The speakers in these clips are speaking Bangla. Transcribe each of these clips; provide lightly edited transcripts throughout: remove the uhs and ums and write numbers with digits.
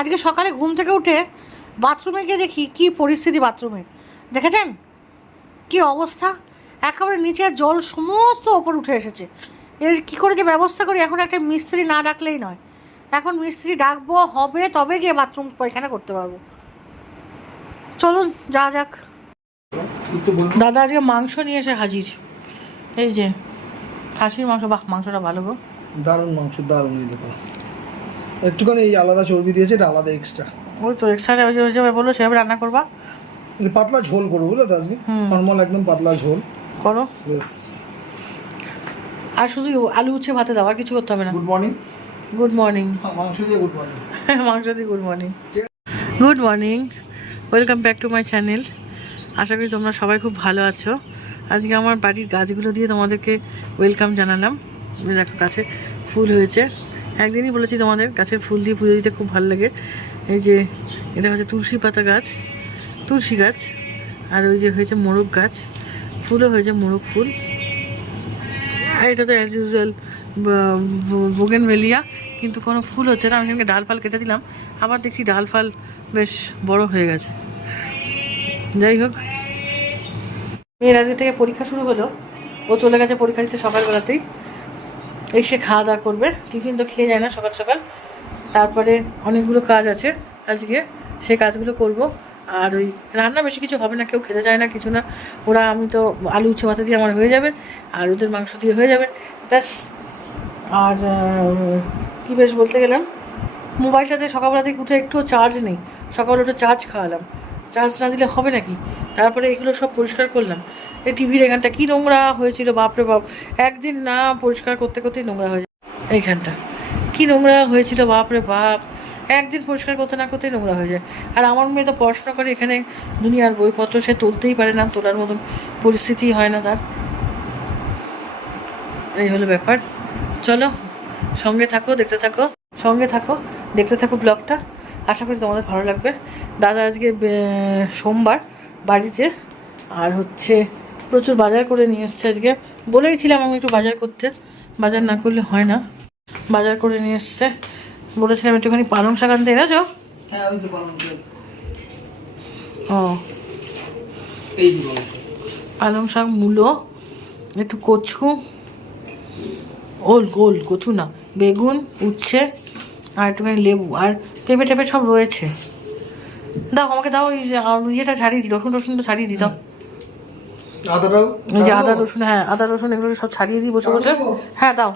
আজকে সকালে ঘুম থেকে উঠে বাথরুমে গিয়ে দেখি কী পরিস্থিতি বাথরুমে, দেখেছেন কি অবস্থা? একেবারে নিচের জল সমস্ত ওপর উঠে এসেছে। এর কী করে যে ব্যবস্থা করি, এখন একটা মিস্ত্রি না ডাকলেই নয়। এখন মিস্ত্রি ডাকবো, হবে তবে গিয়ে বাথরুম পায়খানা করতে পারবো। চলুন যা যাক। দাদা আজকে মাংস নিয়ে এসে হাজির। এই যে খাসির মাংস। বাহ, মাংসটা ভালো গো, দারুণ মাংস, দারুণ। এই দেখো একটুখানি এই আলাদা চর্বি দিয়েছে, এটা আলাদা এক্সট্রা। ওই তো এক্সট্রা ওই যে বললো সেভাবে রান্না করবা। পাতলা ঝোল করবো বুঝলে তো আজকে, নর্মাল একদম পাতলা ঝোল করো। বেশ। আর শুধু আলু উচ্ছে ভাতে দাও, আর কিছু করতে হবে না। Good morning. Good morning. মাংস দিয়ে গুড মর্নিং। মাংস দিয়ে good morning. Good morning, welcome back to my channel. আশা করি তোমরা সবাই খুব ভালো আছো। আজকে আমার বাড়ির গাছগুলো দিয়ে তোমাদেরকে ওয়েলকাম জানালাম। দেখো গাছে ফুল হয়েছে। একদিনই বলেছি তোমাদের গাছের ফুল দিয়ে পুজো দিতে খুব ভালো লাগে। এই যে এটা হচ্ছে তুলসী পাতা গাছ, তুলসী গাছ। আর ওই যে হয়েছে মোরগ গাছ, ফুলও হয়েছে মোরগ ফুল। আর এটা তো অ্যাজ ইউজুয়াল বোগেনভেলিয়া, কিন্তু কোনো ফুল হচ্ছে না। আমি সেখানে ডাল ফাল কেটে দিলাম, আবার দেখছি ডাল ফাল বেশ বড় হয়ে গেছে। যাই হোক, মেয়ের আজকে থেকে পরীক্ষা শুরু হলো। ও চলে গেছে পরীক্ষা দিতে সকালবেলাতেই। এসে খাওয়া দাওয়া করবে, টিফিন তো খেয়ে যায় না সকাল সকাল। তারপরে অনেকগুলো কাজ আছে আজকে, সেই কাজগুলো করব। আর ওই রান্না বেশি কিছু হবে না, কেউ খেতে চায় না কিছু না। ওরা, আমি তো আলু উচ্ছে ভাতে দিয়ে আমার হয়ে যাবে, আর ওদের মাংস দিয়ে হয়ে যাবে, ব্যাস। আর কী বেশ বলতে গেলাম, মোবাইলটাতে সকালবেলা থেকে উঠে একটুও চার্জ নেই। সকালবেলা উঠে চার্জ খাওয়ালাম, চার্জ না দিলে হবে নাকি। তারপরে এগুলো সব পরিষ্কার করলাম। এই টিভির এখানটা কী নোংরা হয়েছিল, বাপরে বাপ। একদিন না পরিষ্কার করতে করতেই নোংরা হয়ে যায়। এইখানটা কী নোংরা হয়েছিল, বাপরে বাপ। একদিন পরিষ্কার করতে না করতেই নোংরা হয়ে যায়। আর আমার মেয়ে তো পড়াশোনা করে, এখানে দুনিয়ার বইপত্র সে তুলতেই পারে না, তোলার মতন পরিস্থিতি হয় না তার। এই হলো ব্যাপার। চলো সঙ্গে থাকো, দেখতে থাকো, সঙ্গে থাকো, দেখতে থাকো ব্লগটা। আশা করি তোমাদের ভালো লাগবে। দাদা আজকে সোমবার বাড়িতে, আর হচ্ছে প্রচুর বাজার করে নিয়ে এসছে আজকে। বলেইছিলাম আমি একটু বাজার করতে, বাজার না করলে হয় না। বাজার করে নিয়ে এসছে। বলেছিলাম একটুখানি পালং শাক আনতে, এনেছো? হ্যাঁ ওই তো পালং শাক। ও, এই যে পালং শাক, মূলো, একটু কচু, ওল গোল কচু না, বেগুন, উচ্ছে, আর একটুখানি লেবু, আর পেঁপে টেপে সব রয়েছে। দাও আমাকে, দাও। এই ইয়েটা ছাড়িয়ে দিই, রসুন টসুন তো ছাড়িয়ে দিই, দাও। আদাটাও, এই যে আদা রসুন, হ্যাঁ আদা রসুন এগুলো সব ছাড়িয়ে দিই বসে বসে। হ্যাঁ দাও।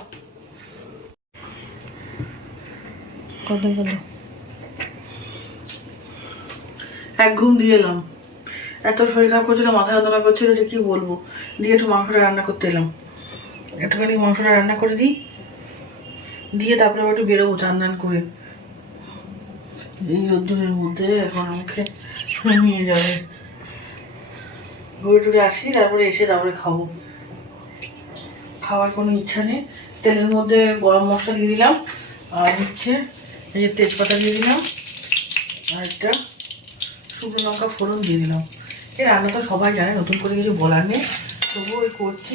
কত কত এক ঘুম দিয়ে এলাম। এত শরীর খারাপ করছিল, মাথা যন্ত্রণা করছিল যে কি বলবো। দিয়ে একটু মাংসটা রান্না করতে এলাম। একটুখানি মাংসটা রান্না করে দিই, দিয়ে তারপরে আবার একটু বেরোবো চান টান করে। এই রোদ্দুরের মধ্যে এখন আমাকে নিয়ে যাবে। ঘুরে টুরে আসি, তারপরে এসে তারপরে খাবো। খাওয়ার কোনো ইচ্ছা নেই। তেলের মধ্যে গরম মশলা দিয়ে দিলাম, আর হচ্ছে এই যে তেজপাতা দিয়ে দিলাম, আর একটা শুকনো লঙ্কা ফোড়ন দিয়ে দিলাম। এই রান্না তো সবাই জানে, নতুন করে কিছু বলার নেই, তবুও ওই করছি।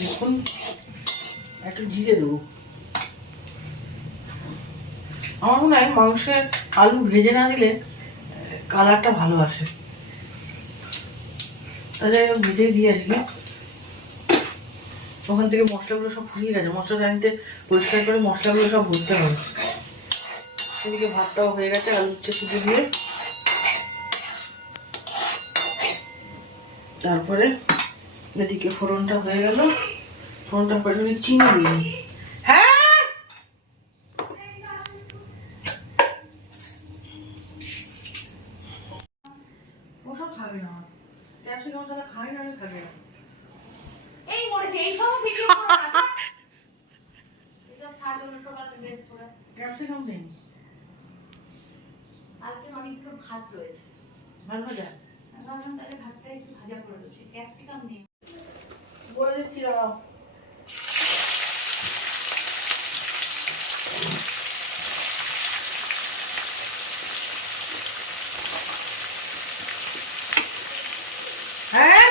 দেখুন, একটু জিরে দেবো। আমার মনে হয় মাংসে আলু ভেজে না দিলে কালারটা ভালো আসে। তাহলে ভেজেই দিয়ে আসবি। ওখান থেকে মশলাগুলো সব ফুরিয়ে গেছে, মশলা আনতে পরিষ্কার করে মশলাগুলো সব ভরতে হবে। এদিকে ভাতটাও হয়ে গেছে, আলু উচ্ছে শুধু দিয়ে। তারপরে এদিকে ফোড়নটা হয়ে গেল, ফোড়নটা পরে চিনি দিয়ে। হ্যাঁ, ওসব খাবে না, ক্যাপসিকাম সাদা খাই না, আমি খাবে না। এই মরেছে এই সব ভিডিও করে আসে এটা ছাড়লো না টোকাতে বেস করে ক্যাপসিকাম নেই, আজকে অনেকগুলো ভাত রয়েছে, ভালো ভাজা ভাবলাম তাহলে ভাতটা একটু ভাজা করে দিচ্ছি, ক্যাপসিকাম নেই বলে দিচ্ছি, দাঁড়াও। হ্যাঁ,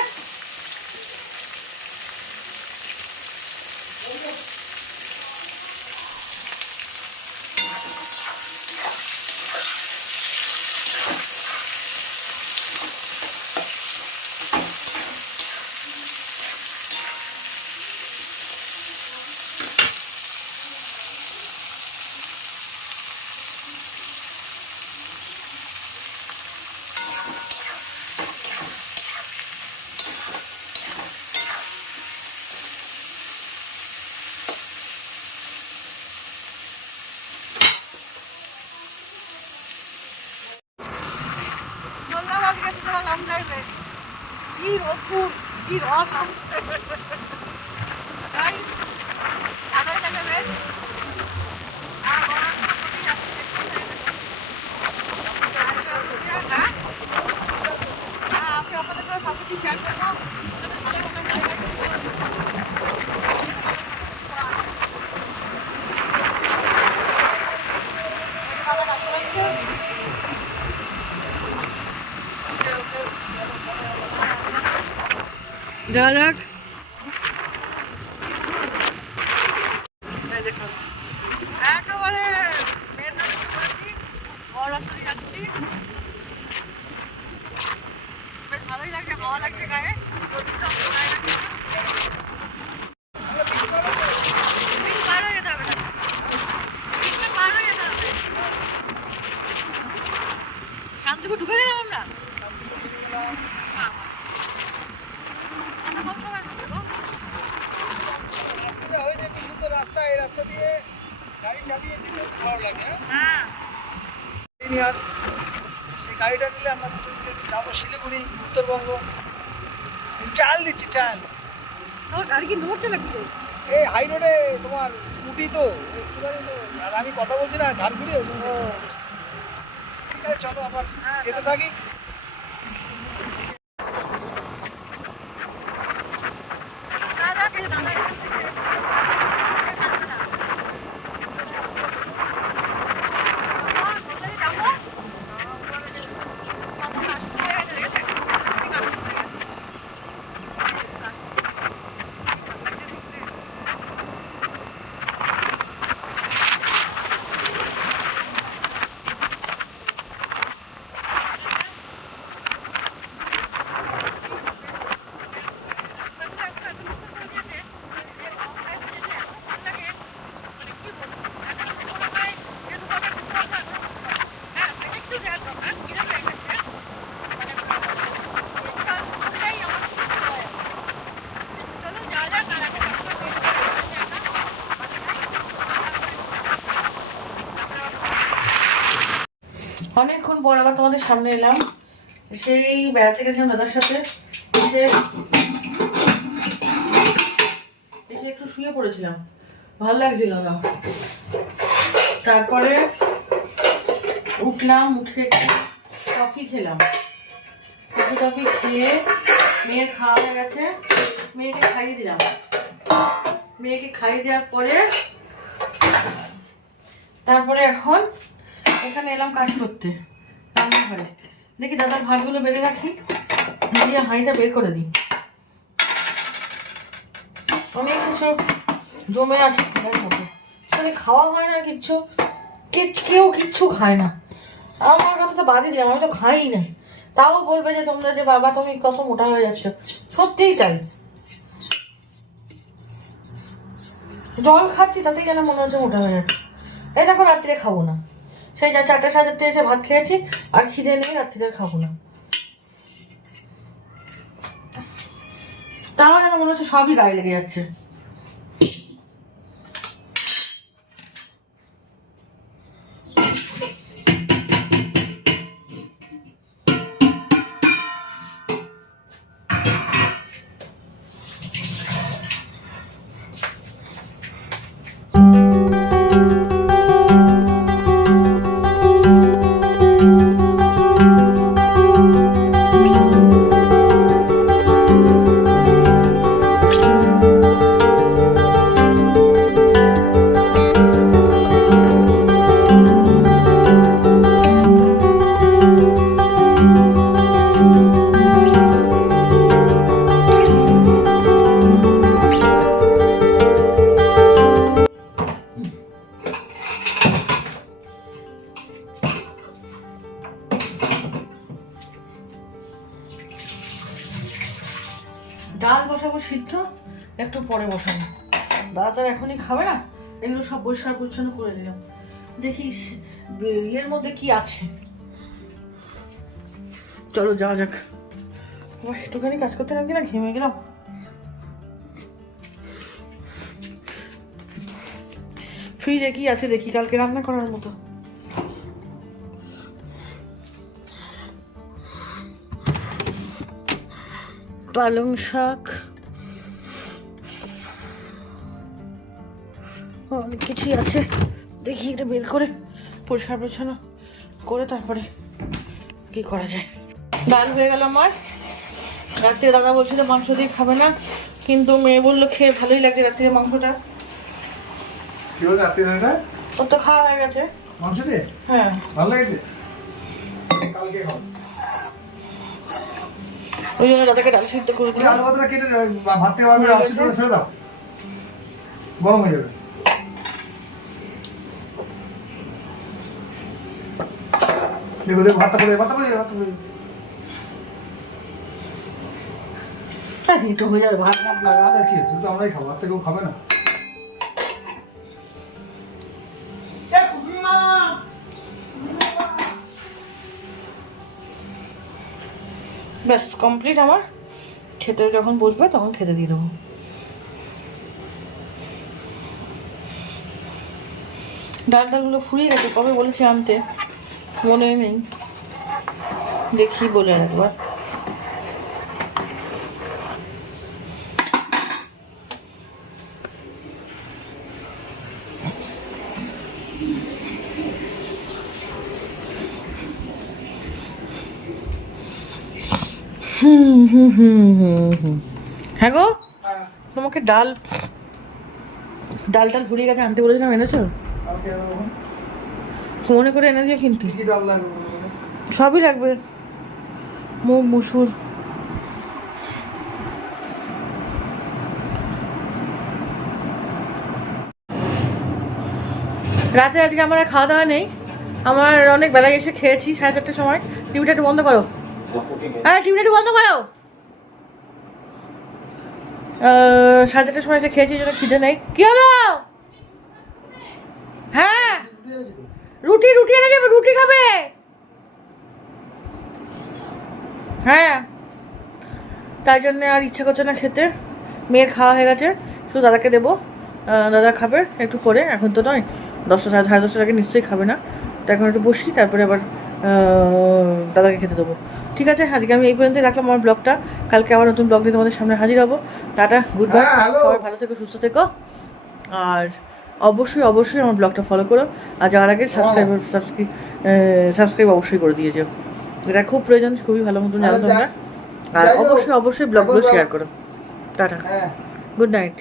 লাগবে। কি রোদ্দুর, কি রস তাই ভালোই লাগে বেশ। আর গরম করতে যাচ্ছি দেখতে আমি আপনাদের সাথে সব কিছু শেয়ার করবো। ভালো কোনো জায়গায় যা যাক। দেখুন একেবারে মেন রোডে পড়েছি, বড় রাস্তা দিয়ে যাচ্ছি। বেশ ভালোই লাগছে, হাওয়া লাগছে গায়ে, রোদটা অত গায়ে লাগছে না। ব্রিজ পার হয়ে যেতে হবে, ব্রিজটা পার হয়ে যেতে হবে। শান্তিপুর ঢুকে গেলাম আমরা। কত কম সময়ের মধ্যে গো? রাস্তাটা হয়েছে একটু সুন্দর রাস্তা, এই রাস্তা দিয়ে গাড়ি চালিয়ে যেতে একটু ভালো লাগে। হ্যাঁ আর সেই গাড়িটা নিলে আমরা যাবো শিলিগুড়ি, উত্তরবঙ্গ। ট্রায়াল দিচ্ছি, ট্রায়াল। তোর গাড়ি কি নড়ছে নাকি রে? এই হাই রোডে তোমার স্কুটি তো একটুখানি তো, আর আমি কথা বলছি না ঘাট ঘুরিয়ে। ঠিক আছে চলো আবার যেতে থাকি। অনেকক্ষণ পর আবার তোমাদের সামনে এলাম। সেই বেড়াতে গেছিলাম দাদার সাথে, এসে একটু শুয়ে পড়েছিলাম, ভালো লাগছিল না। তারপরে উঠলাম, উঠে একটু কফি খেলাম। কফি খেয়ে মেয়ের খাওয়া হয়ে গেছে, মেয়েকে খাইয়ে দিলাম। মেয়েকে খাইয়ে দেওয়ার পরে তারপরে এখন এখানে এলাম কাজ করতে রান্নাঘরে। দেখি দাদার ভাতগুলো বেড়ে রাখি, দিয়ে হাঁড়িটা বের করে দিই। অনেক কিছু জমে আছে এর মধ্যে, খাওয়া হয় না কিচ্ছু, কেউ কিচ্ছু খায় না। আমার কথা তো বাদই দিলাম, আমি তো খাই না। তাও বলবে যে তোমরা যে বাবা তুমি কত মোটা হয়ে যাচ্ছ। সত্যিই তাই, জল খাচ্ছি তাতেই যেন মনে হচ্ছে মোটা হয়ে যাচ্ছে। এই দেখো রাত্রে খাবো না, সেই 4টা 4:30 এসে ভাত খেয়েছি, আর খিদে নেই, রাত্রিতে খাবো না। তাও যেন মনে হচ্ছে সবই গায়ে লেগে যাচ্ছে। ডাল বসাবো সিদ্ধ, একটু পরে বসাবো। দাদা তো এখনই খাবে না, এগুলো সব পরিষ্কার পরিচ্ছন্ন করে দিলাম। দেখি এর মধ্যে কি আছে। চলো যাওয়া যাক। একটুখানি কাজ করতে নাকি না ঘেমে গেলাম। ফ্রিজে কি আছে দেখি, কালকে রান্না করার মতো। পালং শাক, অনেক কিছুই আছে। দেখি এটা বের করে পরিষ্কার পরিচ্ছন্ন করে তারপরে কি করা যায়। ডাল হয়ে গেল আমার। রাত্রে দাদা বলছিল মাংস দিয়ে খাবে না, কিন্তু মেয়ে বললো খেয়ে ভালোই লাগছে রাত্রে মাংসটা। কি বলতে রাত্রি না ওর তো খাওয়া হয়ে গেছে মাংস দিয়ে? হ্যাঁ ভালো লেগেছে, কালকে খাও। ওই জন্য দাদাকে ডাল সিদ্ধ করে তুমি দিলাম। আলু ভাতটা কেটে ভাত থেকে বাড়বে, আসছে তাহলে ফেলে দাও, গরম হয়ে যাবে। দেখো দেখো ভাতটা পড়ে যাবে, ভাতটা পড়ে যাবে, ভাতটা পড়ে যাবে। একটু হয়ে যাবে, ভাত ভাত লাগা। আর কি হচ্ছে, তো আমরাই খাবো, ভাত কেউ খাবে না। ব্যাস কমপ্লিট আমার। খেতে যখন বসবে তখন খেতে দিয়ে দেবো। ডাল ডালগুলো ফুরিয়ে গেছে, কবে বলেছি আনতে মনে নেই, দেখি বলে আর একবার। হ্যাঁ গো, তোমাকে ডাল ডাল টাল ফুরিয়ে গেছে আনতে বলেছিলাম, এনেছো? মনে করে এনে দিয়ে, কিন্তু কি ডাল লাগবে? সবই লাগবে, মুগ মুসুর। রাতে আজকে আমার আর খাওয়া দাওয়া নেই, আমার অনেক বেলায় এসে খেয়েছি 4:30টার সময়। টিভিটা একটু বন্ধ করো, হ্যাঁ টিভিটা একটু বন্ধ করো। 4:30টার সময় এসে খেয়েছি, যেন খিদে নেই। কি হলো? হ্যাঁ রুটি রুটি এনে যাবে, রুটি খাবে। হ্যাঁ তাই জন্যে আর ইচ্ছা করছে না খেতে। মেয়ের খাওয়া হয়ে গেছে, শুধু দাদাকে দেবো, দাদা খাবে একটু পরে, এখন তো নয়, 10টা 10:30 আগে নিশ্চয়ই খাবে না। তো এখন একটু বসি, তারপরে আবার দাদাকে খেতে দেবো। ঠিক আছে, আজকে আমি এই পর্যন্তই রাখলাম আমার ব্লগটা। কালকে আবার নতুন ব্লগ নিয়ে তোমাদের সামনে হাজির হবো। টাটা, গুড বাই, সবাই ভালো থেকো, সুস্থ থেকো। আর অবশ্যই অবশ্যই আমার ব্লগটা ফলো করো, আর যাওয়ার আগে সাবস্ক্রাইব অবশ্যই করে দিয়ে যেও, এটা খুব প্রয়োজন, খুবই ভালো মতন জানো তোমরা। আর অবশ্যই অবশ্যই ব্লগগুলো শেয়ার করো। Tata, good night.